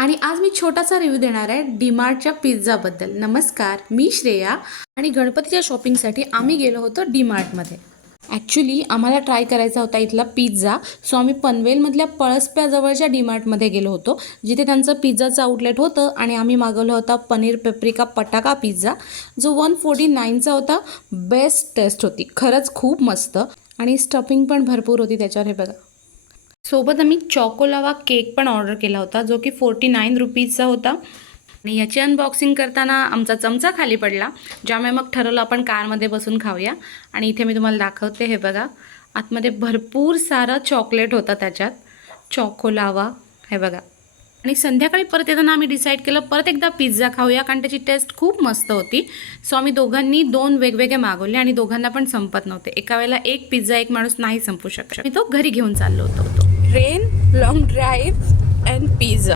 आणि आज मी छोटासा रिव्ह्यू देणार आहे डीमार्टच्या पिझ्झाबद्दल. नमस्कार, मी श्रेया आणि गणपतीच्या शॉपिंगसाठी आम्ही गेलो होतो डीमार्टमध्ये. ॲक्च्युली आम्हाला ट्राय करायचा होता इथला पिझ्झा, सो आम्ही पनवेलमधल्या पळसप्याजवळच्या डीमार्टमध्ये गेलो होतो, जिथे त्यांचं पिझ्झाचं आउटलेट होतं आणि आम्ही मागवला होता पनीर पेप्रिका पटाका पिझ्झा, जो 149चा होता. बेस्ट टेस्ट होती, खरंच खूप मस्त आणि स्टफिंग पण भरपूर होती त्याच्यावर. हे बघा, सोबत आम्ही चॉकोलावा केक पण ऑर्डर केला होता, जो की 49 रुपीजचा होता. आणि याची अनबॉक्सिंग करताना आमचा चमचा खाली पडला, ज्यामुळे मग ठरवलं आपण कारमध्ये बसून खाऊया. आणि इथे मी तुम्हाला दाखवते, हे बघा, आतमध्ये भरपूर सारं चॉकलेट होतं त्याच्यात, चॉकोलावा. हे बघा. आणि संध्याकाळी परत येताना आम्ही डिसाईड केलं परत एकदा पिझ्झा खाऊया, कारण त्याची टेस्ट खूप मस्त होती. सो आम्ही दोघांनी 2 वेगवेगळे मागवले आणि दोघांना पण संपत नव्हते. एका वेळेला एक पिझ्झा एक माणूस नाही संपू शकत. मी तो घरी घेऊन चाललो होतो. Rain, long drive, and pizza.